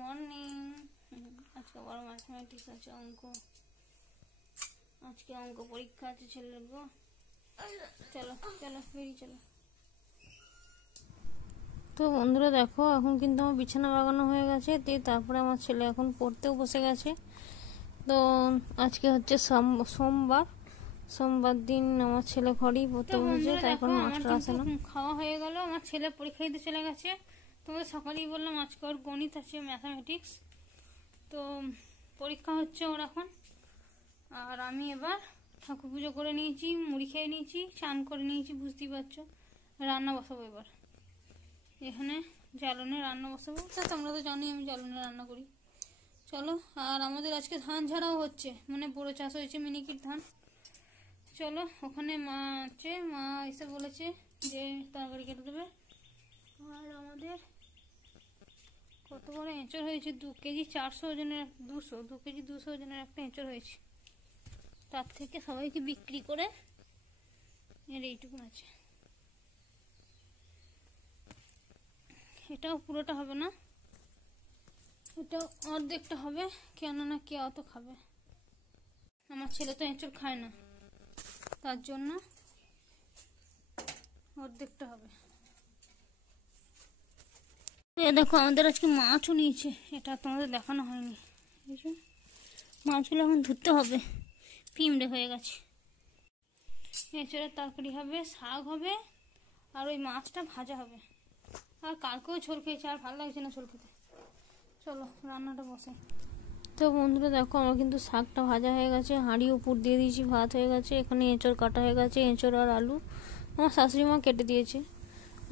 Morning. আজকে বড় mathematics আছে, আজকে অঙ্ক পরীক্ষা আছে ছেলের গো। চলো চলো বেরিয়ে চলো। তো বন্ধুরা দেখো, এখন কিন্তু আমার বিছানা বাগানো হয়ে গেছে। তারপরে আমার ছেলে এখন পড়তেও বসে গেছে। তো আজকে হচ্ছে সোমবার দিন আমার ছেলে ঘরেই পড়তে বসেছে, তাই এখন মাস্টার আসে না। খাওয়া হয়ে গেল, আমার ছেলে পরীক্ষা দিতে চলে গেছে। তোমাদের সকালেই বললাম আজকে ওর গণিত আছে, ম্যাথামেটিক্স। তো পরীক্ষা হচ্ছে ওর এখন। আর আমি এবার ঠাকুর পুজো করে নিয়েছি, মুড়ি খেয়ে নিয়েছি, স্নান করে নিয়েছি, বুঝতেই পারছো। রান্না বসাবো এবার, এখানে জ্বালনে রান্না বসাবো। তা তোমরা তো জানোই আমি জ্বালনে রান্না করি। চলো। আর আমাদের আজকে ধান ঝাড়াও হচ্ছে, মানে বড়ো চাষ হয়েছে, মিনিকির ধান। চলো, ওখানে মা আছে, মা এসে বলেছে যে তরকারি কেটে দেবে। আর আমাদের কত বড় এঁচড় হয়েছে, 2 কেজি 400 ওজনের, 2 কেজি 200 ওজনের একটা এঁচড় হয়েছে। তার থেকে সবাইকে বিক্রি করে এর এইটুকু আছে। এটাও পুরোটা হবে না, এটাও অর্ধেকটা হবে, কেননা কে অত খাবে। আমার ছেলে তো এঁচড় খায় না, তার জন্য অর্ধেকটা হবে। দেখো আমাদের আজকে মাছও নিয়েছে, এটা তোমাদের দেখানো হয়নি। মাছগুলো এখন ধুতে হবে, পিমড়ে হয়ে গেছে। এঁচড়ের তরকারি হবে, শাক হবে, আর ওই মাছটা ভাজা হবে। আর কালকেও ঝোল খেয়েছে, আর ভালো লাগছে না ঝোল খেতে। চলো রান্নাটা বসে। তো বন্ধুরা দেখো, আমার কিন্তু শাকটা ভাজা হয়ে গেছে, হাঁড়ি উপর দিয়ে দিয়েছি, ভাত হয়ে গেছে। এখানে এঁচড় কাটা হয়ে গেছে, এঁচড় আর আলু আমার শাশুড়ি মা কেটে দিয়েছে।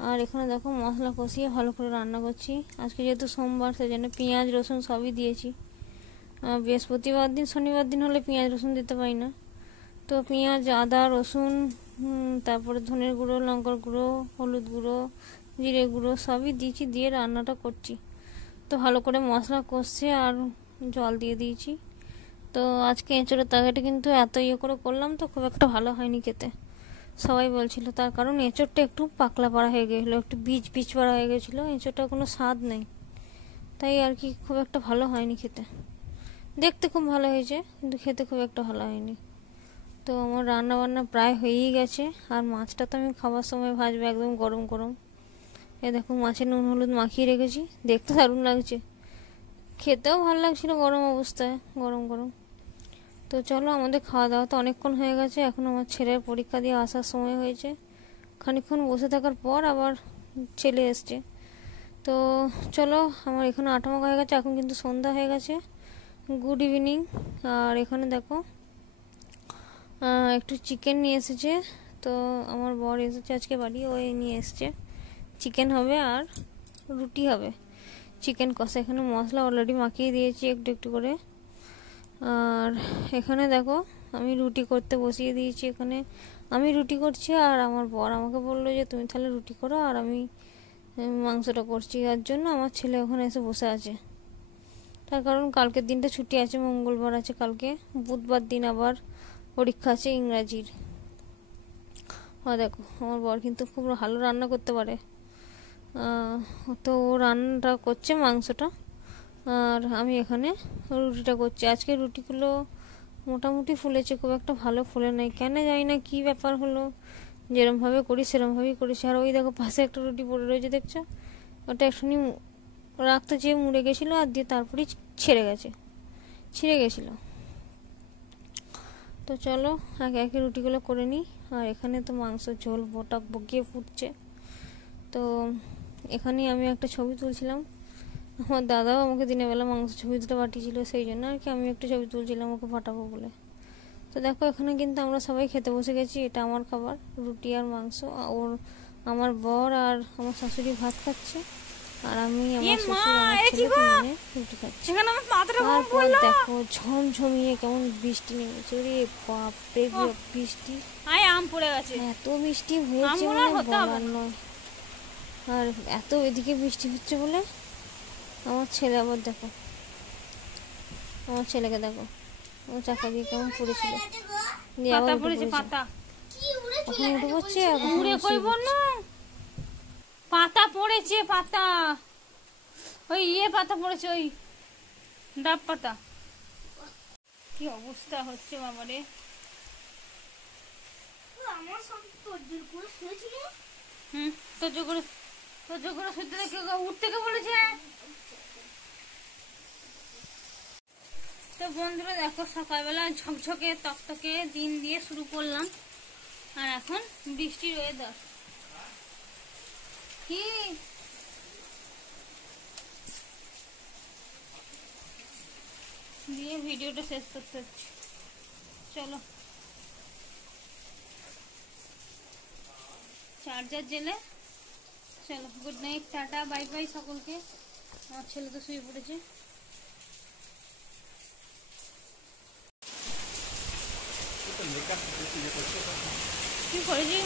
আর এখানে দেখো মশলা কষিয়ে ভালো করে রান্না করছি। আজকে যেহেতু সোমবার, সেজন্য পেঁয়াজ রসুন সবই দিয়েছি। বৃহস্পতিবার দিন শনিবার দিন হলে পেঁয়াজ রসুন দিতে পারি না। তো পেঁয়াজ আদা রসুন, তারপরে ধনের গুঁড়ো, লঙ্কার গুঁড়ো, হলুদ গুঁড়ো, জিরে গুঁড়ো সবই দিয়েছি, দিয়ে রান্নাটা করছি। তো ভালো করে মশলা কষছে আর জল দিয়ে দিয়েছি। তো আজকে এঁচড়ের তরকারিটা কিন্তু এত করে করলাম, তো খুব একটা ভালো হয়নি খেতে, সবাই বলছিল। তার কারণ এঁচড়টা একটু পাকলা পাড়া হয়ে গেছিলো, একটু বীজ পাড়া হয়ে গেছিলো, এঁচড়টা কোনো স্বাদ নেই, তাই আর কি খুব একটা ভালো হয়নি খেতে। দেখতে খুব ভালো হয়েছে, কিন্তু খেতে খুব একটা ভালো হয়নি। তো আমার রান্না বান্না প্রায় হয়েই গেছে। আর মাছটা তো আমি খাবার সময় ভাজবো, একদম গরম গরম। এ দেখো মাছের নুন হলুদ মাখিয়ে রেখেছি, দেখতে দারুণ লাগছে, খেতেও ভালো লাগছিল গরম অবস্থায়, গরম গরম। তো চলো, আমাদের খাওয়া দাওয়া তো অনেকক্ষণ হয়ে গেছে। এখন আমার ছেলের পরীক্ষা দিয়ে আসার সময় হয়েছে। খানিকক্ষণ বসে থাকার পর আবার ছেলে এসছে। তো চলো, আমার এখানে আটা মাখা হয়ে গেছে, এখন কিন্তু সন্ধ্যা হয়ে গেছে। Good evening. আর এখানে দেখো একটু চিকেন নিয়ে এসেছে। তো আমার বর এসেছে আজকে বাড়ি, ওই নিয়ে এসছে। চিকেন হবে আর রুটি হবে, চিকেন কষা। এখানে মশলা অলরেডি মাখিয়ে দিয়েছি একটু একটু করে। আর এখানে দেখো আমি রুটি করতে বসিয়ে দিয়েছি। এখানে আমি রুটি করছি, আর আমার বর আমাকে বললো যে তুমি তাহলে রুটি করো, আর আমি মাংসটা করছি। যার জন্য আমার ছেলে ওখানে এসে বসে আছে। তার কারণ কালকের দিনটা ছুটি আছে, মঙ্গলবার আছে কালকে, বুধবার দিন আবার পরীক্ষা আছে ইংরাজির। দেখো আমার বর কিন্তু খুব ভালো রান্না করতে পারে। তো ও রান্নাটা করছে মাংসটা, আর আমি এখানে রুটিটা করছি। আজকে রুটিগুলো মোটামুটি ফুলেছে, খুব একটা ভালো ফুলে নাই, কেন জানি না কী ব্যাপার হলো। যেরমভাবে করি সেরমভাবেই করেছি। আর ওই দেখো পাশে একটা রুটি পড়ে রয়েছে, দেখছো? ওটা একটুখানি রাখতে যেয়ে মুড়ে গেছিলো, আর দিয়ে তারপরেই ছিঁড়ে গেছিলো। তো চলো আগে একে রুটিগুলো করে নিই। আর এখানে তো মাংসের ঝোল বকিয়ে ফুটছে। তো এখানে আমি একটা ছবি তুলছিলাম, আমার দাদাও আমাকে দিনের বেলা মাংস ছবি তুলতে পাঠিয়েছিল, সেই জন্য আর কি আমি একটা ছবি তুলছিলাম ওকে পাঠাবো বলে। তো দেখো এখানে কিন্তু আমরা সবাই খেতে বসে গেছি, এটা আমার খাবার, রুটি আর মাংস। আমার বর আর আমার শাশুড়ি ভাত খাচ্ছে, আর আমি আমার শ্বশুর আমার ছেলে রুটি খাচ্ছি। তারপর দেখো ঝমঝমিয়ে কেমন বৃষ্টি নেমেছে, রে বাপরে বৃষ্টি, আম পড়ে গেছে, এত বৃষ্টি হয়েছে মানে বলার নয়। আর এত এদিকে বৃষ্টি হচ্ছে বলে আমার ছেলে আবার দেখো, আমার ছেলেকে দেখো, ও চাকা দিয়ে কেমন পড়েছিল, ওখানে উঠে পড়ছে। পাতা পড়েছে, পাতা ওই ইয়ে পাতা পড়েছে, ওই ডাব পাতা। কি অবস্থা হচ্ছে বাবারে। হুম, তোর করে শুতে উঠতে কে বলেছে? তো বন্ধুরা দেখো, সকালবেলা ঝকঝকে তকতকে দিন দিয়ে শুরু করলাম, আর এখন বৃষ্টির ওয়েদার। কি দিয়ে ভিডিওটা শেষ করতে হচ্ছে। চলো চার্জার জেলে, চলো good night, tata, bye bye সকলকে। আমার ছেলে তো শুয়ে পড়েছে। কি করেছি?